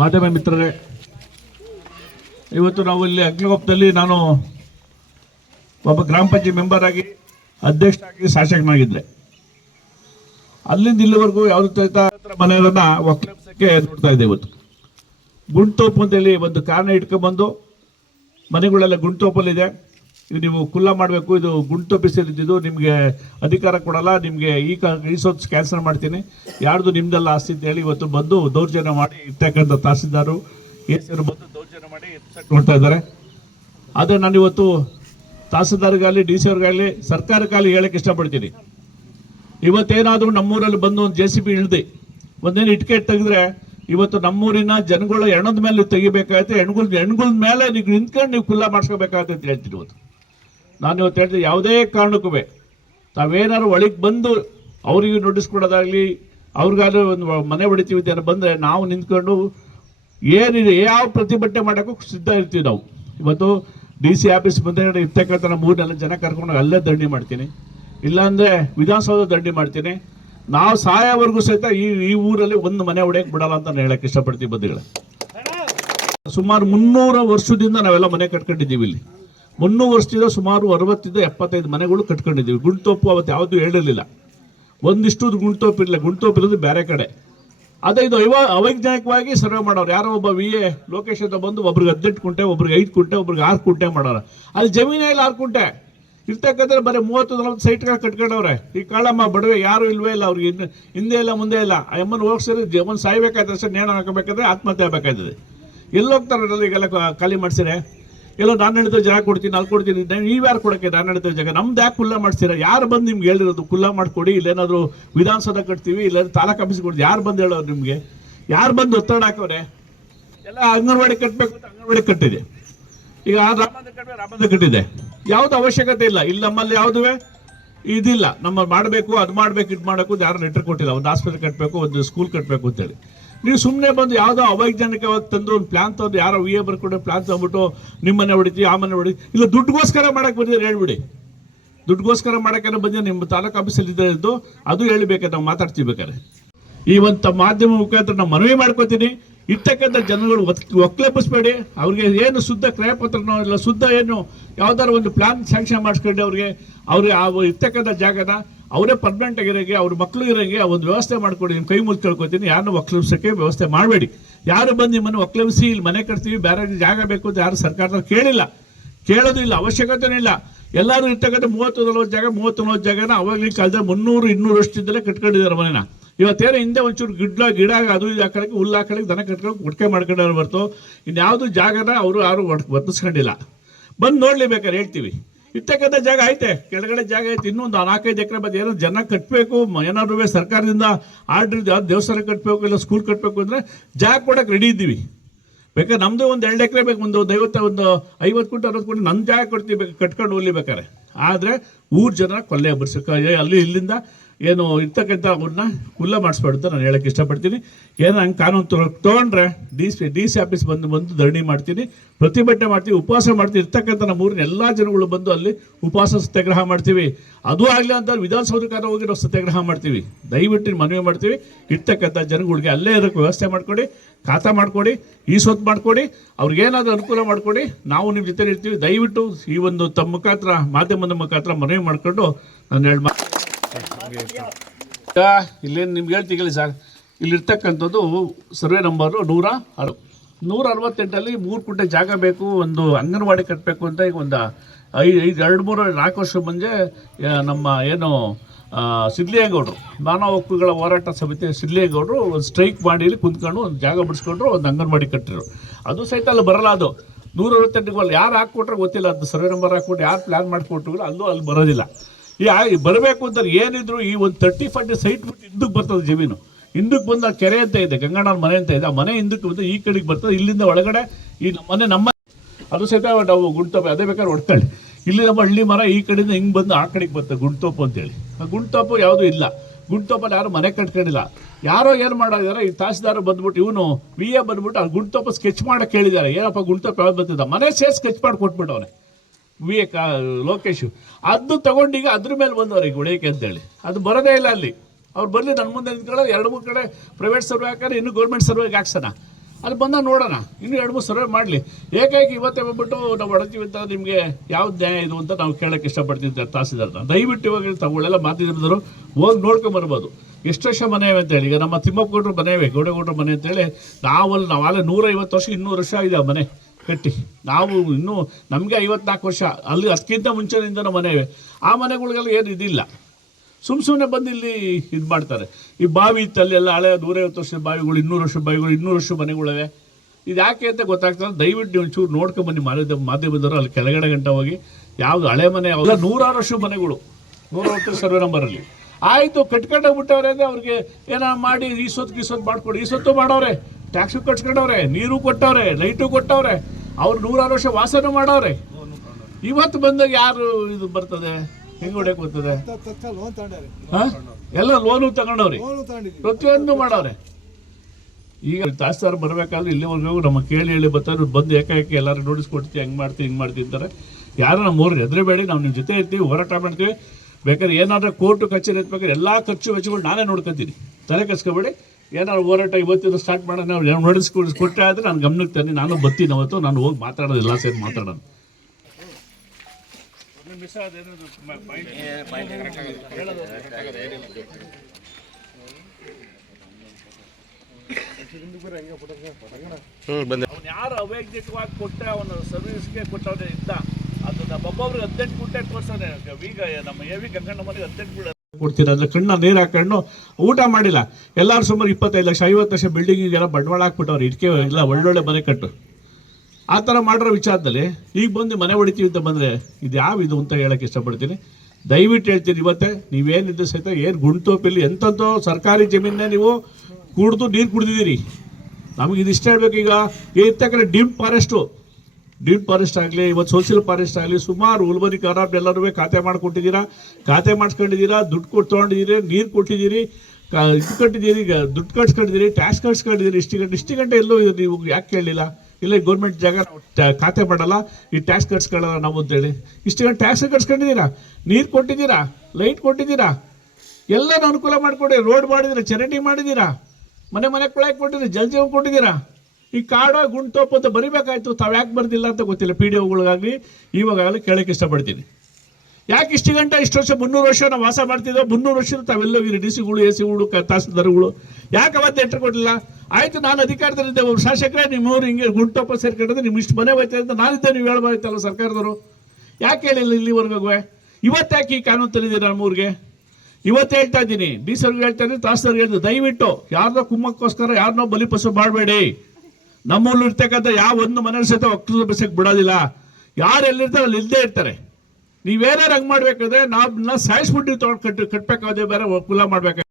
ಮಾಧ್ಯಮ ಮಿತ್ರರೇ, ಇವತ್ತು ನಾವು ಇಲ್ಲಿ ಅಗ್ಲಗೊಪ್ಪದಲ್ಲಿ ನಾನು ಒಬ್ಬ ಗ್ರಾಮ ಪಂಚಾಯತ್ ಮೆಂಬರ್ ಆಗಿ ಅಧ್ಯಕ್ಷರಾಗಿ ಶಾಸಕನಾಗಿದ್ದೆ. ಅಲ್ಲಿಂದ ಇಲ್ಲಿವರೆಗೂ ಯಾವುದೇ ಮನೆಯನ್ನ ಒಕ್ಕಲೆಬ್ಸಕ್ಕೆ ನೋಡ್ತಾ ಇದ್ದೆ. ಇವತ್ತು ಗುಂಟೋಪು ಅಂತೇಳಿ ಒಂದು ಕಾರಣ ಇಟ್ಕೊಂಡ್ಬಂದು ಮನೆಗಳೆಲ್ಲ ಗುಂಟೋಪಲ್ಲಿದೆ, ಇದು ನೀವು ಕುಲ್ಲ ಮಾಡಬೇಕು, ಇದು ಗುಂಟೋಪಿಸಿದ್ದು ನಿಮಗೆ ಅಧಿಕಾರ ಕೊಡಲ್ಲ, ನಿಮಗೆ ಈ ಸೊತ್ತು ಕ್ಯಾನ್ಸಲ್ ಮಾಡ್ತೀನಿ, ಯಾರ್ದು ನಿಮ್ದೆಲ್ಲ ಆಸ್ತಿ ಅಂತ ಹೇಳಿ ಇವತ್ತು ಬಂದು ದೌರ್ಜನ್ಯ ಮಾಡಿ ಇರ್ತಕ್ಕಂಥ ತಹಸೀಲ್ದಾರು ಎಸಿಯವರು ಬಂದು ದೌರ್ಜನ್ಯ ಮಾಡಿ ನೋಡ್ತಾ ಇದ್ದಾರೆ. ಆದರೆ ನಾನು ಇವತ್ತು ತಹಸೀಲ್ದಾರ್ಗಾಗಲಿ ಡಿ ಸಿ ಅವ್ರಿಗಾಗಲಿ ಸರ್ಕಾರಕ್ಕಾಗಲಿ ಹೇಳಕ್ಕೆ ಇಷ್ಟಪಡ್ತೀನಿ, ಇವತ್ತೇನಾದರೂ ನಮ್ಮೂರಲ್ಲಿ ಬಂದು ಒಂದು JCB ಇಳ್ದು ಒಂದೇನು ಇಟ್ಕೆ ತೆಗೆದ್ರೆ ಇವತ್ತು ನಮ್ಮೂರಿನ ಜನಗಳ ಹೆಣದ ಮೇಲೆ ತೆಗಿಬೇಕಾಗತ್ತೆ, ಹೆಣ್ಗಳ ಮೇಲೆ ನೀವು ನಿಂತ್ಕೊಂಡು ನೀವು ಕುಲ್ಲ ಮಾಡಿಸ್ಕೋಬೇಕಾಗತ್ತೆ ಅಂತ ಹೇಳ್ತೀನಿ. ಇವತ್ತು ನಾನು ಇವತ್ತು ಹೇಳ್ತೀನಿ, ಯಾವುದೇ ಕಾರಣಕ್ಕೂ ತಾವೇನಾದ್ರು ಒಳಗೆ ಬಂದು ಅವರಿಗೆ ನೋಟಿಸ್ ಕೊಡೋದಾಗಲಿ ಅವ್ರಿಗಾದ್ರೂ ಒಂದು ಮನೆ ಹೊಡಿತೀವಿ ಅಂತ ಬಂದರೆ ನಾವು ನಿಂತ್ಕೊಂಡು ಏನಿದೆ ಯಾವ ಪ್ರತಿಭಟನೆ ಮಾಡೋಕ್ಕೂ ಸಿದ್ಧ ಇರ್ತೀವಿ. ನಾವು ಇವತ್ತು DC ಆಫೀಸ್ ಮುಂದೆ ಇರ್ತಕ್ಕಂಥ ನಮ್ಮ ಊರಿನೆಲ್ಲ ಜನ ಕರ್ಕೊಂಡು ಅಲ್ಲೇ ದಂಡಿ ಮಾಡ್ತೀನಿ, ಇಲ್ಲಾಂದರೆ ವಿಧಾನಸೌಧ ದಂಡಿ ಮಾಡ್ತೀನಿ. ನಾವು ಸಾಯೋವರೆಗೂ ಸಹಿತ ಈ ಊರಲ್ಲಿ ಒಂದು ಮನೆ ಹೊಡೆಯಕ್ಕೆ ಬಿಡಲ್ಲ ಅಂತ ನಾನು ಹೇಳಕ್ಕೆ ಇಷ್ಟಪಡ್ತೀವಿ. ಬಂದಿಗಳ ಸುಮಾರು 300 ವರ್ಷದಿಂದ ನಾವೆಲ್ಲ ಮನೆ ಕಟ್ಕೊಂಡಿದ್ದೀವಿ. ಇಲ್ಲಿ 300 ವರ್ಷದಿಂದ ಸುಮಾರು 60-75 ಮನೆಗಳು ಕಟ್ಕೊಂಡಿದ್ದೀವಿ. ಗುಂಟೋಪು ಅವತ್ತು ಯಾವುದೂ ಹೇಳಿರಲಿಲ್ಲ, ಒಂದಿಷ್ಟು ಗುಂಟೋಪು ಇರಲಿಲ್ಲ, ಗುಂಟೋಪು ಇರೋದು ಬೇರೆ ಕಡೆ. ಅದೇ ಇದು ಅವೈಜ್ಞಾನಿಕವಾಗಿ ಸರ್ವೆ ಮಾಡೋರು. ಯಾರೋ ಒಬ್ಬ VA ಲೋಕೇಶ್ ಅಂತ ಬಂದು ಒಬ್ರಿಗೆ 18 ಕುಂಟೆ, ಒಬ್ರಿಗೆ 5 ಕುಂಟೆ, ಒಬ್ರಿಗೆ 6 ಕುಂಟೆ ಮಾಡೋರು. ಅಲ್ಲಿ ಜಮೀನೇ ಇಲ್ಲ 6 ಕುಂಟೆ ಇರ್ತಕ್ಕಂಥ ಬರೀ 30-40 ಸೈಟ್ಗಳು ಕಟ್ಕೊಂಡವ್ರೆ. ಈ ಕಾಳಮ್ಮ ಬಡವೆ ಯಾರು ಇಲ್ವೇ ಇಲ್ಲ, ಅವ್ರಿಗೆ ಹಿಂದೆ ಇಲ್ಲ ಮುಂದೆ ಇಲ್ಲ. ಆ ಅಮ್ಮನ ಹೋಗ್ಸಿದ್ರೆ ಜಮನ್ ಸಾಯ್ಬೇಕಾಯ್ತು ಅಷ್ಟೇ, ನೇಣ ಹಾಕಬೇಕಾದ್ರೆ ಆತ್ಮಹತ್ಯೆ ಆಗಬೇಕಾಯ್ತದೆ. ಎಲ್ಲೋಗ್ತಾರಲ್ಲ ಈಗೆಲ್ಲ ಖಾಲಿ ಮಾಡಿಸಿರೆ, ಎಲ್ಲೋ ನಾನು ನಡೆದ ಜಾಗ ಕೊಡ್ತೀನಿ, ಅಲ್ಲಿ ಕೊಡ್ತೀನಿ, ನೀವು ಯಾರು ಕೊಡೋಕ್ಕೆ ನಾನು ನಡೆದ ಜಾಗ ನಮ್ದು ಯಾಕೆ ಕುಲ್ಲ ಮಾಡಿಸ್ತೀರ? ಯಾರು ಬಂದು ನಿಮ್ಗೆ ಹೇಳಿರೋದು ಕುಲ್ಲ ಮಾಡಿಕೊಡಿ, ಇಲ್ಲೇನಾದರೂ ವಿಧಾನಸೌಧ ಕಟ್ತೀವಿ, ಇಲ್ಲಾಂದ್ರೆ ತಾಲೂಕು ಆಫೀಸ್ ಕೊಡ್ತೀವಿ? ಯಾರು ಬಂದು ಹೇಳೋರು ನಿಮಗೆ? ಯಾರು ಬಂದು ಒತ್ತಡ ಹಾಕೋರೆ? ಎಲ್ಲ ಅಂಗನವಾಡಿ ಕಟ್ಟಬೇಕು ಅಂತ ಅಂಗನವಾಡಿ ಕಟ್ಟಿದೆ, ಈಗ ರಾಮಂದ್ರ ಕಟ್ಟಿದೆ, ಯಾವುದು ಅವಶ್ಯಕತೆ ಇಲ್ಲ. ಇಲ್ಲಿ ನಮ್ಮಲ್ಲಿ ಯಾವುದೂ ಇದಿಲ್ಲ, ನಮ್ಮ ಮಾಡಬೇಕು ಅದು ಮಾಡಬೇಕು ಇದು ಮಾಡಬೇಕು ಯಾರು ಲೆಟರ್ ಕೊಟ್ಟಿಲ್ಲ. ಒಂದು ಆಸ್ಪತ್ರೆ ಕಟ್ಟಬೇಕು, ಒಂದು ಸ್ಕೂಲ್ ಕಟ್ಟಬೇಕು ಅಂತೇಳಿ ನೀವು ಸುಮ್ಮನೆ ಬಂದು ಯಾವುದೋ ಅವೈಜ್ಞಾನಿಕವಾಗಿ ತಂದು ಒಂದು ಪ್ಲಾನ್ ತಂದು ಯಾರೋ VA ಬರ್ಕೊಂಡು ಪ್ಲಾನ್ ತಂದ್ಬಿಟ್ಟು ನಿಮ್ಮ ಮನೆ ಹೊಡಿತೀವಿ, ಆ ಮನೆ ಹೊಡಿತೀವಿ, ಇಲ್ಲ ದುಡ್ಡುಗೋಸ್ಕರ ಮಾಡಕ್ಕೆ ಬಂದಿದ್ರೆ ಹೇಳ್ಬಿಡಿ. ದುಡ್ಡುಗೋಸ್ಕರ ಮಾಡೋಕ್ಕೇನೋ ಬಂದಿದೆ ನಿಮ್ಮ ತಾಲೂಕು ಆಫೀಸಲ್ಲಿ ಇದ್ದು ಅದು ಹೇಳಬೇಕಾದ್ರೆ ನಾವು ಮಾತಾಡ್ತೀವಿ. ಬೇಕಾದ್ರೆ ಈ ಒಂದು ಮಾಧ್ಯಮ ಮುಖಾಂತರ ನಾವು ಮನವಿ ಮಾಡ್ಕೋತೀನಿ, ಇರ್ತಕ್ಕಂಥ ಜನಗಳು ಒಕ್ಕಲೆಬ್ಬಿಸ್ಬೇಡಿ. ಅವ್ರಿಗೆ ಏನು ಶುದ್ಧ ಕ್ರಯಪತ್ರನೋ ಇಲ್ಲ ಶುದ್ಧ ಏನು ಯಾವ್ದಾರು ಒಂದು ಪ್ಲಾನ್ ಸ್ಯಾಂಕ್ಷನ್ ಮಾಡಿಸ್ಕೊಂಡು ಅವ್ರಿಗೆ ಇರ್ತಕ್ಕಂಥ ಜಾಗನ ಅವರೇ ಪರ್ಮನೆಂಟ್ ಆಗಿರೋಂಗೆ ಅವ್ರ ಮಕ್ಕಳು ಇರೋಂಗೆ ಒಂದು ವ್ಯವಸ್ಥೆ ಮಾಡ್ಕೊಡಿ. ನಿಮ್ಮ ಕೈ ಮುಗಿದು ಕೇಳ್ಕೊತೀನಿ, ಯಾರನ್ನೂ ಒಕ್ಕಲೆಬ್ಸೋಕ್ಕೆ ವ್ಯವಸ್ಥೆ ಮಾಡಬೇಡಿ. ಯಾರು ಬಂದು ನಿಮ್ಮನ್ನು ಒಕ್ಕಲೆಬ್ಸಿ ಇಲ್ಲಿ ಮನೆ ಕಟ್ತೀವಿ ಬೇರೆ ಜಾಗ ಬೇಕು ಅಂತ ಯಾರು ಸರ್ಕಾರದವ್ರು ಕೇಳೋದು ಇಲ್ಲ, ಅವಶ್ಯಕತೆನೂ ಇಲ್ಲ. ಎಲ್ಲರೂ ಇರ್ತಕ್ಕಂಥ 30-40 ಜಾಗ 30-40 ಜಾಗನ ಅವಾಗಲಿನ ಕಾಲದಲ್ಲಿ 300-200 ವರ್ಷದಿಂದಲೇ ಕಟ್ಕೊಂಡಿದ್ದಾರೆ ಮನೆನ. ಇವತ್ತೇನೋ ಹಿಂದೆ ಒಂಚೂರು ಗಿಡ ಅದು ಇದು ಹಾಕೊಳ್ಳೋಕೆ ಹುಲ್ಲು ಹಾಕೊಳ್ಳೋಕೆ ದನ ಕಟ್ಕೊಂಡು ಗುಟ್ಕೆ ಮಾಡ್ಕೊಂಡವ್ರು ಬರ್ತು, ಇನ್ಯಾವುದು ಜಾಗನ ಅವರು ಯಾರು ವರ್ತಿಸ್ಕೊಂಡಿಲ್ಲ. ಬಂದು ನೋಡ್ಲಿ ಬೇಕಾದ್ರೆ ಹೇಳ್ತೀವಿ. ಇರ್ತಕ್ಕಂಥ ಜಾಗ ಐತೆ, ಕೆಳಗಡೆ ಜಾಗ ಐತೆ, ಇನ್ನೊಂದು 4-5 ಎಕರೆ ಬಂದು ಏನೋ ಜನ ಕಟ್ಟಬೇಕು, ಏನಾದ್ರು ಸರ್ಕಾರದಿಂದ ಆರ್ಡ್ರ್ ಯಾವ್ದು ದೇವಸ್ಥಾನ ಕಟ್ಟಬೇಕು ಇಲ್ಲ ಸ್ಕೂಲ್ ಕಟ್ಟಬೇಕು ಅಂದರೆ ಜಾಗ ಕೊಡೋಕೆ ರೆಡಿ ಇದ್ದೀವಿ. ಬೇಕಾದ್ರೆ ನಮ್ಮದು ಒಂದು 2 ಎಕರೆ ಬೇಕು, ಒಂದು 50 ಕುಂಟೆ 60 ಕುಂಟೆ ನನ್ನ ಜಾಗ ಕೊಡ್ತೀವಿ ಕಟ್ಕೊಂಡು ಹೋಗ್ಲಿ ಬೇಕಾರೆ. ಆದರೆ ಊರು ಜನ ಕೊಲ್ಲೆ ಬರ್ಸಕ್ಕೆ ಅಲ್ಲಿ ಇಲ್ಲಿಂದ ಏನು ಇರ್ತಕ್ಕಂಥ ಅವ್ರನ್ನ ಕುಲ್ಲ ಮಾಡಿಸ್ಬಾರ್ದು ಅಂತ ನಾನು ಹೇಳೋಕ್ಕೆ ಇಷ್ಟಪಡ್ತೀನಿ. ಏನೋ ಹಂಗೆ ಕಾನೂನು ತೊಗೊಂಡ್ರೆ DC ಆಫೀಸ್ ಬಂದು ಧರಣಿ ಮಾಡ್ತೀನಿ, ಪ್ರತಿಭಟನೆ ಮಾಡ್ತೀವಿ, ಉಪವಾಸ ಮಾಡ್ತೀವಿ. ಇರ್ತಕ್ಕಂಥ ನಮ್ಮ ಊರಿನ ಎಲ್ಲ ಜನಗಳು ಬಂದು ಅಲ್ಲಿ ಉಪವಾಸ ಸತ್ಯಾಗ್ರಹ ಮಾಡ್ತೀವಿ. ಅದು ಆಗಲಿ ಅಂತ ವಿಧಾನಸೌಧಕಾರ ಹೋಗಿ ನಾವು ಸತ್ಯಾಗ್ರಹ ಮಾಡ್ತೀವಿ. ದಯವಿಟ್ಟು ಮನವಿ ಮಾಡ್ತೀವಿ, ಇರ್ತಕ್ಕಂಥ ಜನಗಳಿಗೆ ಅಲ್ಲೇ ಇರೋಕ್ಕೆ ವ್ಯವಸ್ಥೆ ಮಾಡಿಕೊಡಿ, ಖಾತಾ ಮಾಡಿಕೊಡಿ, ಈ ಸೊತ್ತು ಮಾಡಿಕೊಡಿ, ಅವ್ರಿಗೇನಾದರೂ ಅನುಕೂಲ ಮಾಡಿಕೊಡಿ. ನಾವು ನಿಮ್ಮ ಜೊತೆ ಇರ್ತೀವಿ. ದಯವಿಟ್ಟು ಈ ಒಂದು ತಮ್ಮ ಮುಖಾಂತರ ಮಾಧ್ಯಮದ ಮುಖಾಂತರ ಮನವಿ ಮಾಡಿಕೊಂಡು ನಾನು ಇಲ್ಲೇನು ನಿಮ್ಗೆ ಹೇಳ್ತೀವಿ ಸರ್. ಇಲ್ಲಿರ್ತಕ್ಕಂಥದ್ದು ಸರ್ವೆ ನಂಬರು 168 3 ಕುಂಟೆ ಜಾಗ ಬೇಕು, ಒಂದು ಅಂಗನವಾಡಿ ಕಟ್ಟಬೇಕು ಅಂತ ಈಗ ಒಂದು 2-3-4 ವರ್ಷ ಮುಂಚೆ ನಮ್ಮ ಏನು ಸಿದ್ಲಿಯೇಗೌಡರು ಮಾನವ ಹಕ್ಕುಗಳ ಹೋರಾಟ ಸಮಿತಿ ಸಿದ್ಲಿಯೇಗೌಡರು ಒಂದು ಸ್ಟ್ರೈಕ್ ಮಾಡಿ ಇಲ್ಲಿ ಕುಂತ್ಕೊಂಡು ಒಂದು ಜಾಗ ಬಿಡಿಸ್ಕೊಂಡ್ರು, ಒಂದು ಅಂಗನವಾಡಿ ಕಟ್ಟಿರು. ಅದು ಸಹಿತ ಅಲ್ಲಿ ಬರಲ್ಲ. ಅದು 168 ಯಾರು ಹಾಕ್ಕೊಟ್ರೆ ಗೊತ್ತಿಲ್ಲ, ಅದು ಸರ್ವೆ ನಂಬರ್ ಹಾಕ್ಕೊಟ್ಟು ಯಾರು ಪ್ಲ್ಯಾನ್ ಮಾಡಿಕೊಟ್ರು ಅಲ್ಲಿ ಬರೋದಿಲ್ಲ. ಬರಬೇಕು ಅಂತ ಏನಿದ್ರು ಈ ಒಂದು 30-40 ಸೈಟ್ ಬಿಟ್ಟು ಹಿಂದಕ್ಕೆ ಬರ್ತದೆ ಜಮೀನು. ಹಿಂದಕ್ಕೆ ಬಂದು ಆ ಕೆರೆ ಅಂತ ಇದೆ, ಗಂಗಣ್ಣನ ಮನೆ ಅಂತ ಇದೆ, ಆ ಮನೆ ಹಿಂದಕ್ಕೆ ಬಂದು ಈ ಕಡೆಗೆ ಬರ್ತದೆ. ಇಲ್ಲಿಂದ ಒಳಗಡೆ ಈ ನಮ್ಮ ಅದು ಸಹಿತ ನಾವು ಗುಂಟೋಪು ಅದೇ ಬೇಕಾದ್ರೆ ಹೊಡ್ಕೊಳ್ಳಿ. ಇಲ್ಲಿ ನಮ್ಮ ಹಳ್ಳಿ ಮರ ಈ ಕಡೆಯಿಂದ ಹಿಂಗೆ ಬಂದು ಆ ಕಡೆಗೆ ಬರ್ತದೆ ಗುಂಟೋಪು ಅಂತೇಳಿ. ಆ ಗುಂಟೋಪು ಯಾವುದೂ ಇಲ್ಲ. ಗುಂಟೋಪಲ್ಲಿ ಯಾರು ಮನೆ ಕಟ್ಕೊಂಡಿಲ್ಲ. ಯಾರೋ ಏನು ಮಾಡಿದಾರೆ, ಈ ತಹಸೀಲ್ದಾರ್ ಬಂದ್ಬಿಟ್ಟು ಇವನು VA ಬಂದ್ಬಿಟ್ಟು ಆ ಗುಂಟೋಪು ಸ್ಕೆಚ್ ಮಾಡಕ್ಕೆ ಕೇಳಿದ್ದಾರೆ. ಏನಪ್ಪ ಗುಂಟೋಪು ಯಾವ್ದು ಬರ್ತಿದ್ದ ಮನೆ ಸೇರಿ ಸ್ಕೆಚ್ ಮಾಡಿ ಕೊಟ್ಬಿಟ್ಟವನೆ VA ಲೋಕೇಶು. ಅದು ತಗೊಂಡೀಗ ಅದ್ರ ಮೇಲೆ ಬಂದವ್ರೆ ಈಗ ಹೊಡೆಯಕ್ಕೆ ಅಂತೇಳಿ. ಅದು ಬರೋದೇ ಇಲ್ಲ ಅಲ್ಲಿ. ಅವ್ರು ಬರಲಿ ನನ್ನ ಮುಂದೆ ನಿಂತ್ಕೊಳ್ಳೋದು 2-3 ಕಡೆ ಪ್ರೈವೇಟ್ ಸರ್ವೆ ಹಾಕಿದ್ರೆ ಇನ್ನು ಗೌರ್ಮೆಂಟ್ ಸರ್ವೆಗೆ ಹಾಕ್ಸೋಣ. ಅಲ್ಲಿ ಬಂದಾಗ ನೋಡೋಣ, ಇನ್ನೂ 2-3 ಸರ್ವೆ ಮಾಡಲಿ. ಏಕೈಕ ಇವತ್ತೇ ಬಂದ್ಬಿಟ್ಟು ನಾವು ಹೊಡ್ತೀವಿ ಅಂತ ನಿಮಗೆ ಯಾವ್ದು ನ್ಯಾಯ ಇದು ಅಂತ ನಾವು ಕೇಳೋಕ್ಕೆ ಇಷ್ಟಪಡ್ತೀವಿ ತಹಸೀಲ್ದಾರ್ನ. ದಯವಿಟ್ಟು ಇವಾಗ ತಗೊಳ್ಳೆಲ್ಲ ಮಾಧ್ಯಮದವರು ಹೋಗಿ ನೋಡ್ಕೊಂಬರ್ಬೋದು ಎಷ್ಟು ವರ್ಷ ಮನೆ ಇವೆ ಅಂತೇಳಿ. ಈಗ ನಮ್ಮ ತಿಮ್ಮಪ್ಪಗೌಡರು ಮನೆ ಇವೆ, ಗೌಡಗೌಡರ ಮನೆ ಅಂತೇಳಿ ನಾವಲ್ಲಿ 150 ವರ್ಷ 200 ವರ್ಷ ಇದೆ ಆ ಮನೆ ಕಟ್ಟಿ. ನಾವು ಇನ್ನೂ ನಮಗೆ 54 ವರ್ಷ, ಅಲ್ಲಿ ಅದಕ್ಕಿಂತ ಮುಂಚೆನಿಂದ ಮನೆ ಇವೆ. ಆ ಮನೆಗಳಿಗೆಲ್ಲ ಏನು ಇದಿಲ್ಲ, ಸುಮ್ಮನೆ ಬಂದು ಇಲ್ಲಿ ಇದು ಮಾಡ್ತಾರೆ. ಈ ಬಾವಿ ಇತ್ತಲ್ಲಿ ಎಲ್ಲ ಹಳೆ 150 ವರ್ಷದ ಬಾವಿಗಳು, 200 ವರ್ಷದ ಬಾವಿಗಳು, 200 ವರ್ಷ ಮನೆಗಳಿವೆ. ಇದು ಯಾಕೆ ಅಂತ ಗೊತ್ತಾಗ್ತದೆ. ದಯವಿಟ್ಟು ಒಂಚೂರು ನೋಡ್ಕೊಂಬನ್ನಿ ಮಾಧ್ಯಮದವರು. ಅಲ್ಲಿ ಕೆಳಗಡೆ ಗಂಟ ಹೋಗಿ ಯಾವುದು ಹಳೆ ಮನೆ ಅವೆಲ್ಲ 100 ವರ್ಷ ಮನೆಗಳು 150 ಸರ್ವೆ ನಂಬರಲ್ಲಿ ಆಯಿತು ಕಟ್ಕೊಂಡೋಗ್ಬಿಟ್ಟವ್ರೆ ಅಂದರೆ ಅವ್ರಿಗೆ ಏನೋ ಮಾಡಿ ಈಸೊತ್ತು ಮಾಡ್ಕೊಡಿ. ಈಸೊತ್ತು ಮಾಡವ್ರೆ, ಟ್ಯಾಕ್ಸು ಕಟ್ಸ್ಕೊಂಡವ್ರೆ, ನೀರು ಕೊಟ್ಟವ್ರೆ, ಲೈಟು ಕೊಟ್ಟವ್ರೆ, ಅವ್ರು 100 ವರ್ಷ ವಾಸನೂ ಮಾಡವ್ರೆ. ಇವತ್ತು ಬಂದಾಗ ಯಾರು ಇದು ಬರ್ತದೆ, ಹೆಂಗೆ ಹೊಡೆಯಕ್ಕೆ ಬರ್ತದೆ? ಎಲ್ಲ ಲೋನು ತಗೊಂಡವ್ರಿ, ಪ್ರತಿಯೊಂದು ಮಾಡವ್ರೆ. ಈಗ ತಹಸೀಲ್ದಾರ್ ಬರಬೇಕಾದ್ರೆ ಇಲ್ಲಿವರೆಗೂ ನಮ್ಮ ಕೇಳಿ ಹೇಳಿ ಬರ್ತಾರೆ, ಬಂದು ಏಕಾಏಕಿ ಎಲ್ಲರೂ ನೋಟಿಸ್ ಕೊಡ್ತೀವಿ, ಹೆಂಗೆ ಮಾಡ್ತೀವಿ ಹಿಂಗೆ ಮಾಡ್ತೀವಿ ಅಂತಾರೆ. ಯಾರು ನಮ್ಮವ್ರು ಹೆದರಬೇಡಿ, ನಾವು ನಿಮ್ಮ ಜೊತೆ ಇರ್ತೀವಿ, ಹೋರಾಟ ಮಾಡ್ತೀವಿ. ಬೇಕಾದ್ರೆ ಏನಾದರೂ ಕೋರ್ಟು ಕಚೇರಿ ಎತ್ಬೇಕಾದ್ರೆ ಎಲ್ಲ ಖರ್ಚು ವೆಚ್ಚಗಳು ನಾನೇ ನೋಡ್ಕೊತೀನಿ, ತಲೆ ಕೆಸ್ಕೊಬೇಡಿ. ಏನಾದ್ರು ಹೋರಾಟ ಇವತ್ತಿಂದ ಸ್ಟಾರ್ಟ್ ಮಾಡೋಣ, ನಾವು ನೋಟಿಸ್ ಕೊಟ್ಟರೆ ಆದರೆ ನಾನು ಗಮನಕ್ಕೆ ತನ್ನಿ, ನಾನು ಬರ್ತೀನಿ ಅವತ್ತು, ನಾನು ಹೋಗಿ ಮಾತಾಡೋದು ಎಲ್ಲ ಸೇರಿ ಮಾತಾಡೋಣ. ಯಾರು ಅವೈಜ್ಞಿಕವಾಗಿ ಕೊಟ್ಟೆ ಅವನ ಸರ್ವಿಸ್ಗೆ ಕೊಟ್ಟವನೇ ಇದ್ದ, ಅದನ್ನ ಒಬ್ಬೊಬ್ರಿಗೆ 18 ಗುಂಟೆ ಕೊಡ್ಸೋನೆ. ಈಗ ನಮ್ಮ ಎ.ವಿ. ಗಂಗಣ್ಣ ಮನೆಗೆ 18 ಕೊಡ್ತೀರ ಅಂದ್ರೆ ಕಣ್ಣ ನೀರು ಹಾಕೊಂಡು ಊಟ ಮಾಡಿಲ್ಲ. ಎಲ್ಲರೂ ಸುಮಾರು 25 ಲಕ್ಷ 50 ಲಕ್ಷ ಬಿಲ್ಡಿಂಗಿಗೆಲ್ಲ ಬಂಡವಾಳ ಹಾಕ್ಬಿಟ್ಟವ್ರು, ಇಟ್ಕೆ ಇಲ್ಲ ಒಳ್ಳೊಳ್ಳೆ ಮನೆ ಕಟ್ಟು. ಆ ಥರ ಮಾಡಿರೋ ವಿಚಾರದಲ್ಲಿ ಈಗ ಬಂದು ಮನೆ ಹೊಡಿತೀವಿ ಅಂತ ಬಂದರೆ ಇದು ಯಾವ ಇದು ಅಂತ ಹೇಳೋಕ್ಕೆ ಇಷ್ಟಪಡ್ತೀನಿ. ದಯವಿಟ್ಟು ಹೇಳ್ತೀನಿ, ಇವತ್ತೇ ನೀವೇನಿದ್ದು ಸಹಿತ ಏನು ಗುಂಟೋಪಿಲ್ಲಿ ಎಂಥದ್ದು ಸರ್ಕಾರಿ ಜಮೀನೇ ನೀವು ಕುಡಿದು ನೀರು ಕುಡಿದಿದ್ದೀರಿ. ನಮಗೆ ಇದಿಷ್ಟ ಹೇಳ್ಬೇಕು. ಈಗ ಇರ್ತಕ್ಕಂಥ ಡೀಮ್ಡ್ ಫಾರೆಸ್ಟ್ ಆಗಲಿ, ಇವತ್ತು ಸೋಷಿಯಲ್ ಫಾರೆಸ್ಟ್ ಆಗಲಿ, ಸುಮಾರು ಉಲ್ಬರಿ ಖರಾಬ್ ಎಲ್ಲರೂ ಖಾತೆ ಮಾಡಿಕೊಟ್ಟಿದ್ದೀರಾ, ಖಾತೆ ಮಾಡಿಸ್ಕೊಂಡಿದ್ದೀರಾ, ದುಡ್ಡು ಕೊಟ್ಟು ತೊಗೊಂಡಿದ್ದೀರಿ, ನೀರು ಕೊಟ್ಟಿದ್ದೀರಿ, ಇದು ಕಟ್ಟಿದ್ದೀರಿ, ದುಡ್ಡು ಕಟ್ಸ್ಕೊಂಡಿದ್ದೀರಿ, ಟ್ಯಾಕ್ಸ್ ಕಟ್ಸ್ಕೊಂಡಿದ್ದೀರಿ. ಇಷ್ಟು ಗಂಟೆ ಎಲ್ಲೋ ಇದು ನೀವು ಯಾಕೆ ಕೇಳಲಿಲ್ಲ? ಇಲ್ಲ ಗೌರ್ಮೆಂಟ್ ಜಾಗ ಖಾತೆ ಮಾಡಲ್ಲ, ಈ ಟ್ಯಾಕ್ಸ್ ಕಟ್ಸ್ಕೊಳ್ಳಲ್ಲ ನಾವು ಅಂತೇಳಿ ಇಷ್ಟು ಗಂಟೆ ಟ್ಯಾಕ್ಸ್ ಕಟ್ಸ್ಕೊಂಡಿದ್ದೀರಾ, ನೀರು ಕೊಟ್ಟಿದ್ದೀರಾ, ಲೈಟ್ ಕೊಟ್ಟಿದ್ದೀರಾ, ಎಲ್ಲನೂ ಅನುಕೂಲ ಮಾಡಿಕೊಡಿ. ರೋಡ್ ಮಾಡಿದ್ದೀರಾ, ಚರಂಡಿ ಮಾಡಿದ್ದೀರಾ, ಮನೆ ಕೊಳಕ್ಕೆ ಕೊಟ್ಟಿದ್ದೀರಿ, ಜಲಜೀವನ ಕೊಟ್ಟಿದ್ದೀರಾ. ಈ ಕಾಡು ಗುಂಟೋಪ್ ಅಂತ ಬರಿಬೇಕಾಯ್ತು, ತಾವು ಯಾಕೆ ಬರ್ದಿಲ್ಲ ಅಂತ ಗೊತ್ತಿಲ್ಲ. PDOಗಳಿಗಾಗಲಿ ಇವಾಗಲಿ ಕೇಳೋಕ್ಕೆ ಇಷ್ಟಪಡ್ತೀನಿ. ಯಾಕೆ ಇಷ್ಟು ಗಂಟೆ ಇಷ್ಟು ವರ್ಷ 300 ವರ್ಷ ನಾವು ವಾಸ ಮಾಡ್ತಿದ್ದೋ, 300 ವರ್ಷದ ತಾವೆಲ್ಲೋಗಿರಿ, DC ಗಳು AC ಗಳು ತಹಸೀಲ್ದಾರ್ಗಳು ಯಾಕೆ ಅವತ್ತು ಎಂಟ್ರಿ ಕೊಡಲಿಲ್ಲ? ಆಯಿತು, ನಾನು ಅಧಿಕಾರದಲ್ಲಿದ್ದೆ, ಒಬ್ಬ ಶಾಸಕರೇ ನಿಮ್ಮವ್ರು ಹಿಂಗೆ ಗುಂಟೋಪ ಸೇರ್ಕೊಂಡಿದ್ರೆ ನಿಮ್ಮ ಇಷ್ಟು ಮನೆ ಹೋಯ್ತದೆ ಅಂತ ನಾನಿದ್ದೆ, ನೀವು ಹೇಳ್ಬೋದಾಯ್ತಲ್ಲ ಸರ್ಕಾರದವರು. ಯಾಕೆ ಹೇಳಿಲ್ಲ ಇಲ್ಲಿವರೆಗೂ? ಇವತ್ತಾಕೆ ಈ ಕಾನೂನು ತಂದಿದ್ದೀರಾ ನಮ್ಮೂರಿಗೆ? ಇವತ್ತು ಹೇಳ್ತಾ ಇದ್ದೀನಿ, DC ಅವ್ರಿಗೆ ಹೇಳ್ತಾ ಇದ್ದೀನಿ, ತಹಸೀಲ್ದಾರ್ಗೆ ಹೇಳ್ತೀನಿ, ದಯವಿಟ್ಟು ಯಾರನ್ನೋ ಕುಮ್ಮಕ್ಕೋಸ್ಕರ ಯಾರನ್ನೋ ಬಲಿಪಶು ಮಾಡಬೇಡಿ. ನಮ್ಮೂರಲ್ಲಿ ಇರ್ತಕ್ಕಂಥ ಯಾವ ಒಂದು ಮನೆ ಸಹಿತ ಒಕ್ಕಲು ಬಸಕ್ಕೆ ಬಿಡೋದಿಲ್ಲ. ಯಾರು ಎಲ್ಲಿರ್ತಾರೆ ಅಲ್ಲಿ ಇಲ್ಲದೇ ಇರ್ತಾರೆ. ನೀವೇನಾರು ಹಂಗೆ ಮಾಡ್ಬೇಕಾದ್ರೆ ನಾವು ಸಾಯಿಸ್ಬಿಟ್ಟು ತೊಗೊಂಡು ಕಟ್ಟಬೇಕಾದ್ರೆ ಬೇರೆ ಒಕ್ಕೂಲ ಮಾಡ್ಬೇಕಾದ್ರೆ